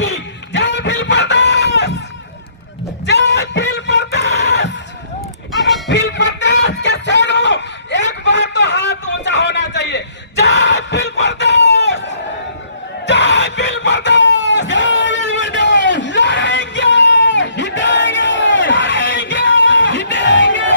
आदिवासी, जय भील प्रदेश, जय भील प्रदेश। अब भील प्रदेश के शेरों, एक बार तो हाथ ऊंचा होना चाहिए। जय भील प्रदेश, जय भील प्रदेश, जय भील प्रदेश। लड़ेंगे, जीतेंगे, लड़ेंगे, जीतेंगे।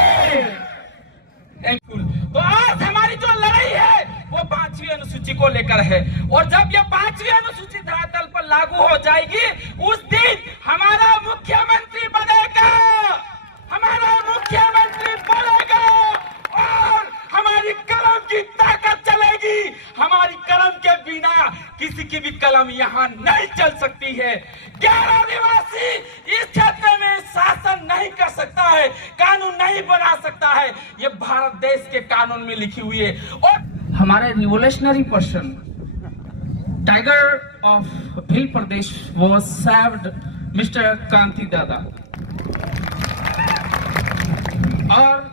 तो आज हमारी जो लड़ाई है वो 5वीं अनुसूची को लेकर है, और जब ये 5वीं अनुसूची धरातल पर लागू हो जाएगी उस दिन हमारा मुख्यमंत्री बनेगा, हमारा मुख्यमंत्री बनेगा, और हमारी कलम की ताकत चलेगी। हमारी कलम के बिना किसी की भी कलम यहाँ नहीं चल सकती है। गैर आदिवासी इस क्षेत्र में शासन नहीं कर सकता है, कानून नहीं बना सकता है। ये भारत देश के कानून में लिखी हुई है। और हमारे revolutionary person tiger of Bhil Pradesh was served mister Kanti Dada. और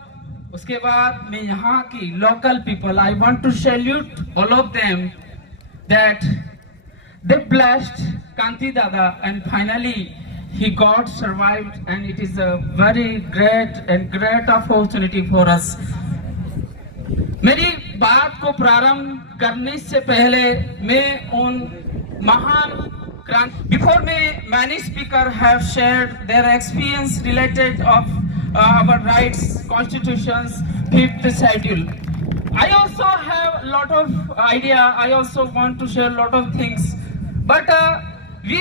उसके बाद में यहाँ की local people, I want to salute all of them that they blessed Kanti Dada and finally he got survived, and it is a very great opportunity for us. मेरी बात को प्रारंभ करने से पहले मैं उन महान क्रांति, before me many speakers have shared their experience related of our rights, constitutions, 5th schedule. I also have a lot of idea. I also want to share a lot of things. But we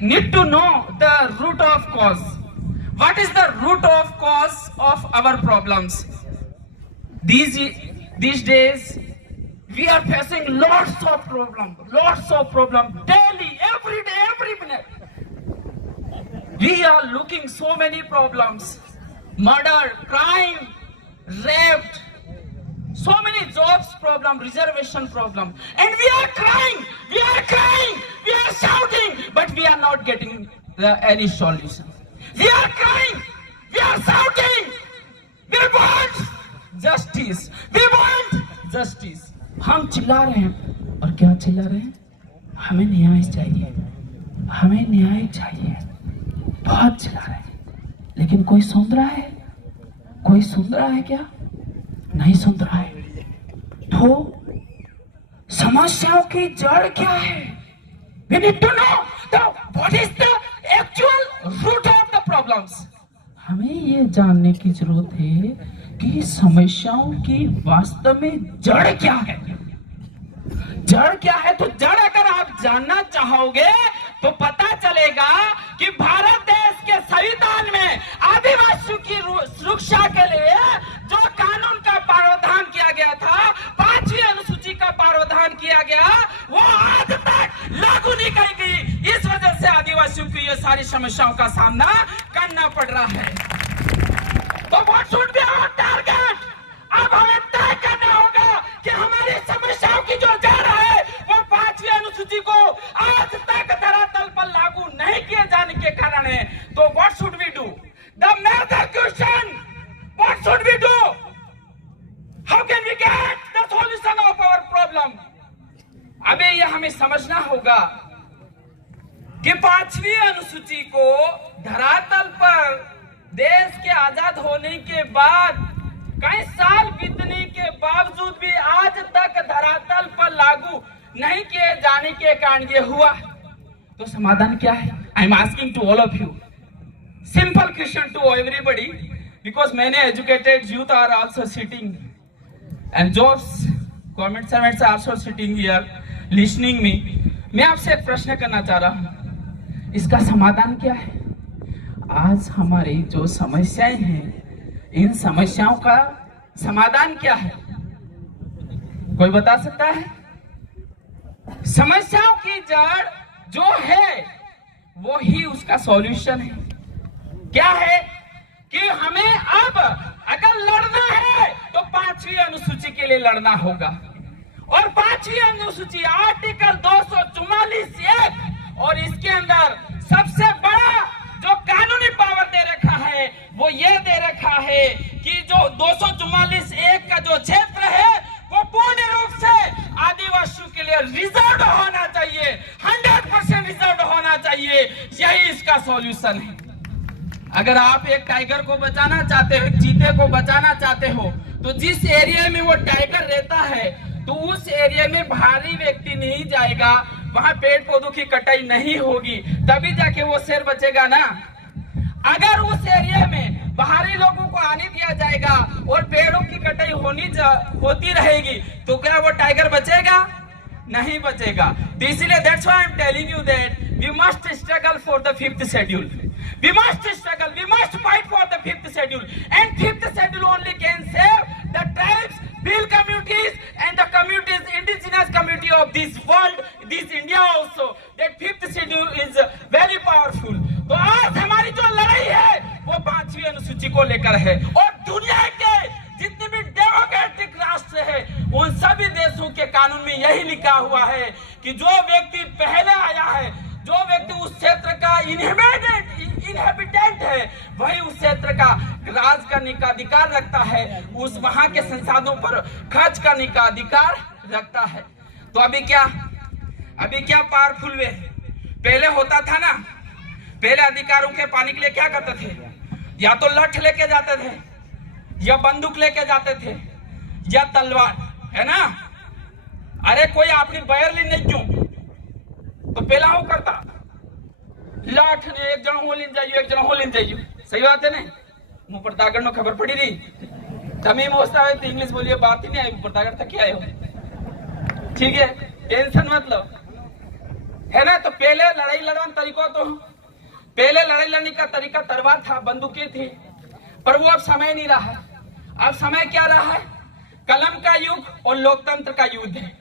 need to know the root of cause. What is the root of cause of our problems? These days we are facing lots of problem daily, every day, every minute. We are looking so many problems: murder, crime, rape, so many jobs problem, reservation problem, and we are crying, we are shouting, but we are not getting any solution. We are crying, we are shouting, we want justice, we want justice. हम चिल्ला रहे हैं, और क्या चिल्ला रहे हैं? हमें न्याय चाहिए, हमें न्याय चाहिए, बहुत चिल्ला रहे हैं। लेकिन कोई सुन रहा है? कोई सुन रहा है क्या? नहीं सुन रहा है। तो समस्याओं की जड़ क्या है? We need to know what is the actual root of the problems. हमें ये जानने की जरूरत है कि समस्याओं की वास्तव में जड़ क्या है। जड़ क्या है? तो जड़ अगर आप जानना चाहोगे तो पता चलेगा कि भारत देश के संविधान में आदिवासियों की सुरक्षा के लिए जो कानून का प्रावधान किया गया था, 5वीं अनुसूची का प्रावधान किया गया, वो आज तक लागू नहीं की गई। इस वजह से आदिवासियों को ये सारी समस्याओं का सामना करना पड़ रहा है। तो what should be our target? अब हमें तय करना होगा कि हमारी समस्याओं की जो जड़ है वो 5वीं अनुसूची को आज तक धरातल पर लागू नहीं किए जाने के कारण है। तो what should we do? The major question, what should we do? How can we get the solution of our problem? अबे ये हमें समझना होगा कि 5वीं अनुसूची को धरातल पर देश के आजाद होने के बाद कई साल बीतने के बावजूद भी आज तक धरातल पर लागू नहीं किए जाने के कारण ये हुआ। तो समाधान क्या है? I am asking to all of you simple question to everybody, because many educated youth are also sitting and jobs government servants are also sitting here listening me. मैं आपसे एक प्रश्न करना चाह रहा हूं, इसका समाधान क्या है? आज हमारी जो समस्याएं हैं, इन समस्याओं का समाधान क्या है? कोई बता सकता है? समस्याओं की जड़ जो है वो ही उसका सॉल्यूशन है। क्या है कि हमें अब अगर लड़ना है तो 5वीं अनुसूची के लिए लड़ना होगा, और 5वीं अनुसूची आर्टिकल 244(1) और इसके अंदर सबसे बड़ा जो कानूनी पावर दे रखा है वो ये दे रखा है कि जो 244(1) का जो क्षेत्र है वो पूर्ण रूप से आदिवासियों के लिए रिजर्व होना चाहिए, 100% रिजर्व होना चाहिए। चाहिए, यही इसका सॉल्यूशन है। अगर आप एक टाइगर को बचाना चाहते हो, एक चीते को बचाना चाहते हो, तो जिस एरिया में वो टाइगर रहता है तो उस एरिया में भारी व्यक्ति नहीं जाएगा, वहां पेड़ पौधों की कटाई नहीं होगी, तभी जाके वो शेर बचेगा ना। अगर उस एरिया में बाहरी लोगों को आने दिया जाएगा और पेड़ों की कटाई होती रहेगी तो क्या वो टाइगर बचेगा? नहीं बचेगा। तो इसीलिए that's why I am telling you that we must struggle for the 5th schedule. We must struggle, we must fight for the 5th schedule, and 5th schedule only can save the tribes, Bhil communities and the communities, indigenous community of this world, this India also. That 5th schedule is very powerful. तो आज हमारी जो लड़ाई है वो 5वीं अनुसूची को लेकर है, और दुनिया के जितने भी डेमोक्रेटिक राष्ट्र है उन सभी देशों के कानून में यही लिखा हुआ है कि जो व्यक्ति पहले आया है, जो व्यक्ति उस क्षेत्र का इनहेबिटेंट है, वही उस क्षेत्र का राज करने का अधिकार रखता है, उस वहां के संसाधनों पर खर्च करने का अधिकार रखता है। तो अभी क्या पावरफुल वे पहले होता था ना, पहले अधिकारों के पाने के लिए क्या करते थे? या तो लठ लेके जाते थे, या बंदूक लेके जाते थे, या तलवार, है ना। अरे कोई अपनी बैर ली नहीं क्यों, तो पहला हो करता लाठ ने एक जन हो लीन जाइयो, एक जन हो लीन जाइयो, सही बात है ना। मुंह पर तागड़ नो खबर पड़ी रही, तमीम होता है तो इंग्लिश बोलिए, बात ही नहीं आई, ऊपर तागड़ तक क्या आयो, ठीक है, टेंशन मतलब है ना। तो पहले लड़ाई लड़वान तरीका, तो पहले लड़ाई लड़ने का तरीका तलवार था, बंदूकें थी, पर वो अब समय नहीं रहा है। अब समय क्या रहा है? कलम का युग और लोकतंत्र का युग है।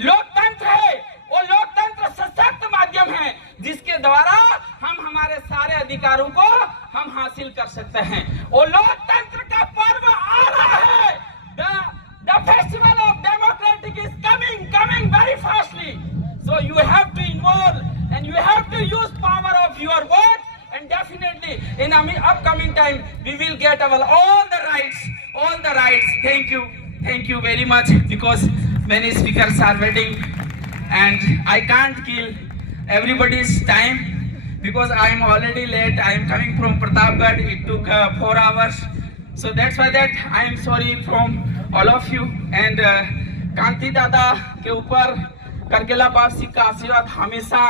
लोकतंत्र है और लोकतंत्र सशक्त माध्यम है जिसके द्वारा हम हमारे सारे अधिकारों को हम हासिल कर सकते हैं। और लोकतंत्र का पर्व आ रहा है। The festival of democratic is coming very fastly. So you have to involve and you have to use power of your vote, and definitely in upcoming time we will get all the rights. Thank you very much, because many speakers are waiting and I can't kill everybody's time because I am already late. I am coming from Pratapgarh. It took 4 hours, so that's why that I am sorry from all of you. And कांति दादा के ऊपर करकेला वासी का आशीर्वाद हमेशा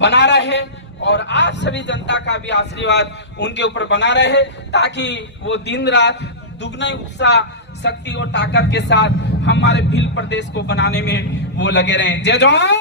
बना रहे, और आप सभी जनता का भी आशीर्वाद उनके ऊपर बना रहे, ताकि वो दिन रात दुगने उत्साह, शक्ति और ताकत के साथ हमारे भील प्रदेश को बनाने में वो लगे रहें। जय जवान।